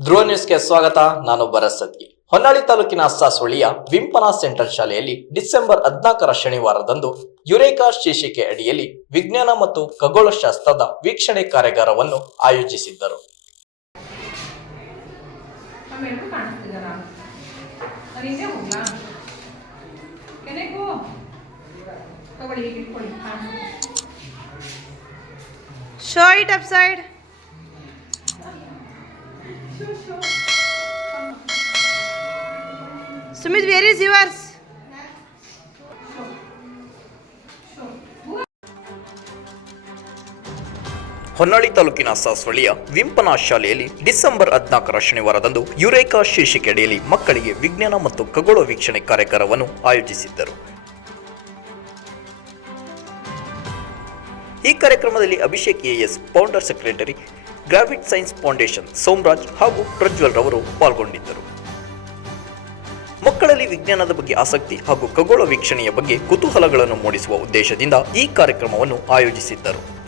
ಧ್ರುವ ನ್ಯೂಸ್ಗೆ ಸ್ವಾಗತ ನಾನು ಸತ್ಗಿ ಹೊನ್ನಾಳಿ ತಾಲೂಕಿನ ಸಾಸುಳಿಯ ವಿಂಪನ ಸೆಂಟ್ರಲ್ ಶಾಲೆಯಲ್ಲಿ ಡಿಸೆಂಬರ್ ಹದಿನಾಲ್ಕರ ಶನಿವಾರದಂದು ಯುರೇಕಾ ಶೀರ್ಷಿಕೆ ಅಡಿಯಲ್ಲಿ ವಿಜ್ಞಾನ ಮತ್ತು ಖಗೋಳಶಾಸ್ತ್ರದ ವೀಕ್ಷಣೆ ಕಾರ್ಯಾಗಾರವನ್ನು ಆಯೋಜಿಸಿದ್ದರು. Show it upside. Sumit, where is yours? Honnali ತಾಲೂಕಿನ ಸಾಸ್ವಳಿಯ ವಿಂಪನ ಶಾಲೆಯಲ್ಲಿ ಡಿಸೆಂಬರ್ ಹದಿನಾಲ್ಕರ ಶನಿವಾರದಂದು ಯುರೇಕಾ ಶೀರ್ಷಿಕೆ ಅಡಿಯಲ್ಲಿ ಮಕ್ಕಳಿಗೆ ವಿಜ್ಞಾನ ಮತ್ತು ಖಗೋಳ ವೀಕ್ಷಣೆ ಕಾರ್ಯಕ್ರಮವನ್ನು ಆಯೋಜಿಸಿದ್ದರು ಈ ಕಾರ್ಯಕ್ರಮದಲ್ಲಿ Abhishek AS founder secretary Gravid science foundation Somaraj ಹಾಗೂ ಪ್ರಜ್ವಲ್ ರವರು ಪಾಲ್ಗೊಂಡಿದ್ದರು ಮಕ್ಕಳಲ್ಲಿ ವಿಜ್ಞಾನದ ಬಗ್ಗೆ ಆಸಕ್ತಿ ಹಾಗೂ ಖಗೋಳ ವೀಕ್ಷಣೆಯ ಬಗ್ಗೆ ಕುತೂಹಲಗಳನ್ನು ಮೂಡಿಸುವ ಉದ್ದೇಶದಿಂದ ಈ ಕಾರ್ಯಕ್ರಮವನ್ನು ಆಯೋಜಿಸಿದ್ದರು.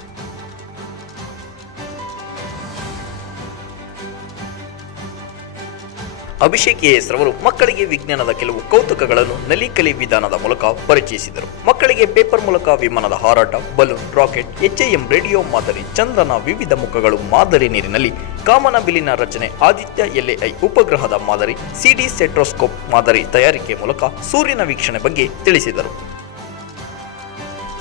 ಅಭಿಷೇಕ್ ಎಎಸ್ ರವರು ಮಕ್ಕಳಿಗೆ ವಿಜ್ಞಾನದ ಕೆಲವು ಕೌತುಕಗಳನ್ನು ನಲಿಕಲಿ ವಿಧಾನದ ಮೂಲಕ ಪರಿಚಯಿಸಿದರು. ಮಕ್ಕಳಿಗೆ ಪೇಪರ್ ಮೂಲಕ ವಿಮಾನದ ಹಾರಾಟ, ಬಲೂನ್, ರಾಕೆಟ್ ಎಚ್ಎಎಂ ರೇಡಿಯೋ ಮಾದರಿ ಚಂದ್ರನ ವಿವಿಧ ಮುಖಗಳು ಮಾದರಿ ನೀರಿನಲ್ಲಿ, ಕಾಮನ ಬಿಲಿನ ರಚನೆ, ಆದಿತ್ಯ ಎಲ್ಎಐ ಉಪಗ್ರಹದ ಮಾದರಿ, ಸಿಡಿ ಸೆಟ್ರೋಸ್ಕೋಪ್ ಮಾದರಿ ತಯಾರಿಕೆ ಮೂಲಕ ಸೂರ್ಯನ ವೀಕ್ಷಣೆ ಬಗ್ಗೆ ತಿಳಿಸಿದರು.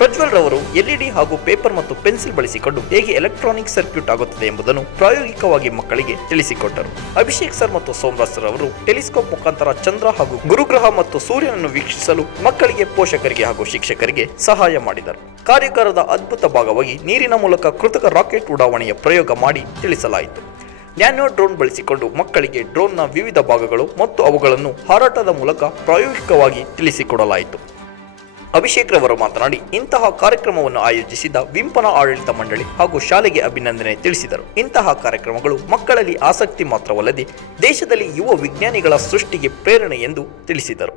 ಪ್ರಜ್ವಲ್ ರವರು ಎಲ್ಇಡಿ ಹಾಗೂ ಪೇಪರ್ ಮತ್ತು ಪೆನ್ಸಿಲ್ ಬಳಸಿಕೊಂಡು ಹೇಗೆ ಎಲೆಕ್ಟ್ರಾನಿಕ್ ಸರ್ಕ್ಯೂಟ್ ಆಗುತ್ತದೆ ಎಂಬುದನ್ನು ಪ್ರಾಯೋಗಿಕವಾಗಿ ಮಕ್ಕಳಿಗೆ ತಿಳಿಸಿಕೊಟ್ಟರು. ಅಭಿಷೇಕ್ ಸರ್ ಮತ್ತು ಸೋಮರಾಜ್ ಸರ್ ಅವರು ಟೆಲಿಸ್ಕೋಪ್ ಮುಖಾಂತರ ಚಂದ್ರ ಹಾಗೂ ಗುರುಗ್ರಹ ಮತ್ತು ಸೂರ್ಯನನ್ನು ವೀಕ್ಷಿಸಲು ಮಕ್ಕಳಿಗೆ ಪೋಷಕರಿಗೆ ಹಾಗೂ ಶಿಕ್ಷಕರಿಗೆ ಸಹಾಯ ಮಾಡಿದರು. ಕಾರ್ಯಕ್ರಮದ ಅದ್ಭುತ ಭಾಗವಾಗಿ ನೀರಿನ ಮೂಲಕ ಕೃತಕ ರಾಕೆಟ್ ಉಡಾವಣೆಯ ಪ್ರಯೋಗ ಮಾಡಿ ತಿಳಿಸಲಾಯಿತು. ನ್ಯಾನೋ ಡ್ರೋನ್ ಬಳಸಿಕೊಂಡು ಮಕ್ಕಳಿಗೆ ಡ್ರೋನ್ನ ವಿವಿಧ ಭಾಗಗಳು ಮತ್ತು ಅವುಗಳನ್ನು ಹಾರಾಟದ ಮೂಲಕ ಪ್ರಾಯೋಗಿಕವಾಗಿ ತಿಳಿಸಿಕೊಡಲಾಯಿತು. ಅಭಿಷೇಕ್ ರವರು ಮಾತನಾಡಿ, ಇಂತಹ ಕಾರ್ಯಕ್ರಮವನ್ನು ಆಯೋಜಿಸಿದ ವಿಂಪನ ಆಡಳಿತ ಮಂಡಳಿ ಹಾಗೂ ಶಾಲೆಗೆ ಅಭಿನಂದನೆ ತಿಳಿಸಿದರು. ಇಂತಹ ಕಾರ್ಯಕ್ರಮಗಳು ಮಕ್ಕಳಲ್ಲಿ ಆಸಕ್ತಿ ಮಾತ್ರವಲ್ಲದೆ ದೇಶದಲ್ಲಿ ಯುವ ವಿಜ್ಞಾನಿಗಳ ಸೃಷ್ಟಿಗೆ ಪ್ರೇರಣೆ ಎಂದು ತಿಳಿಸಿದರು.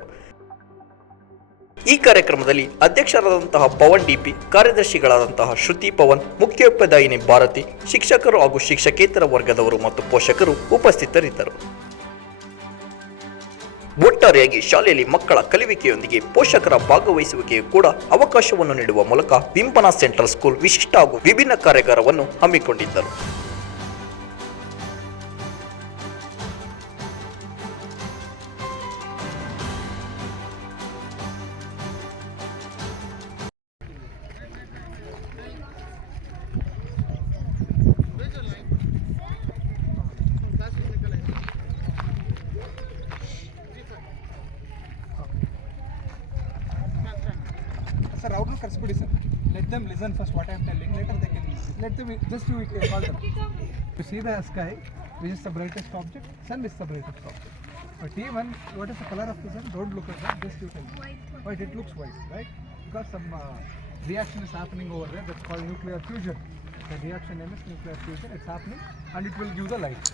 ಈ ಕಾರ್ಯಕ್ರಮದಲ್ಲಿ ಅಧ್ಯಕ್ಷರಾದಂತಹ ಪವನ್ ಡಿಪಿ, ಕಾರ್ಯದರ್ಶಿಗಳಾದಂತಹ ಶ್ರುತಿ ಪವನ್, ಮುಖ್ಯೋಪಾಧ್ಯಾಯಿನಿ ಭಾರತಿ, ಶಿಕ್ಷಕರು ಹಾಗೂ ಶಿಕ್ಷಕೇತರ ವರ್ಗದವರು ಮತ್ತು ಪೋಷಕರು ಉಪಸ್ಥಿತರಿದ್ದರು. ಒಟ್ಟಾರೆಯಾಗಿ ಶಾಲೆಯಲ್ಲಿ ಮಕ್ಕಳ ಕಲಿವಿಕೆಯೊಂದಿಗೆ ಪೋಷಕರ ಭಾಗವಹಿಸುವಿಕೆಯು ಕೂಡ ಅವಕಾಶವನ್ನು ನೀಡುವ ಮೂಲಕ ವಿಂಪನ ಸೆಂಟ್ರಲ್ ಸ್ಕೂಲ್ ವಿಶಿಷ್ಟ ಹಾಗೂ ವಿಭಿನ್ನ ಕಾರ್ಯಾಗಾರವನ್ನು ಹಮ್ಮಿಕೊಂಡಿದ್ದರು. Sir, outlook ಕರ್ಸ್ಬಿಡಿ sir let them listen first what I am telling later they can let them just you call them you see the sky which is the brightest object sun is the brightest object but even what is the color of the sun don't look at that just you tell me white it looks white right because some uh, reaction is happening over there that's called nuclear fusion the reaction name is nuclear fusion it's happening and it will give the light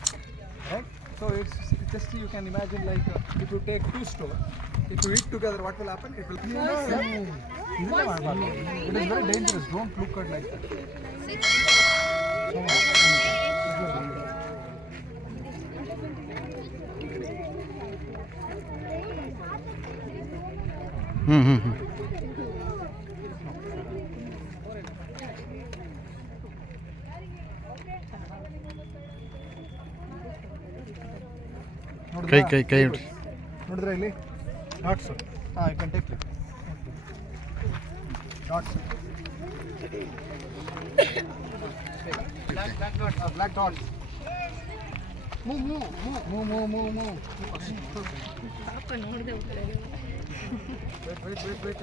right So it's just you can imagine like uh, if you take two stones, if you eat together, what will happen? It will. be it is very dangerous. Don't look at like that. Mm-hmm. ಕೈ ಕೈ ಕೈ ಇಡ್ರಿ ನೋಡಿದ್ರೆ ಇಲ್ಲಿ? Dots ಹಾಂ ಕಂಟೆಕ್ can take it dots black dots move move move move move move wait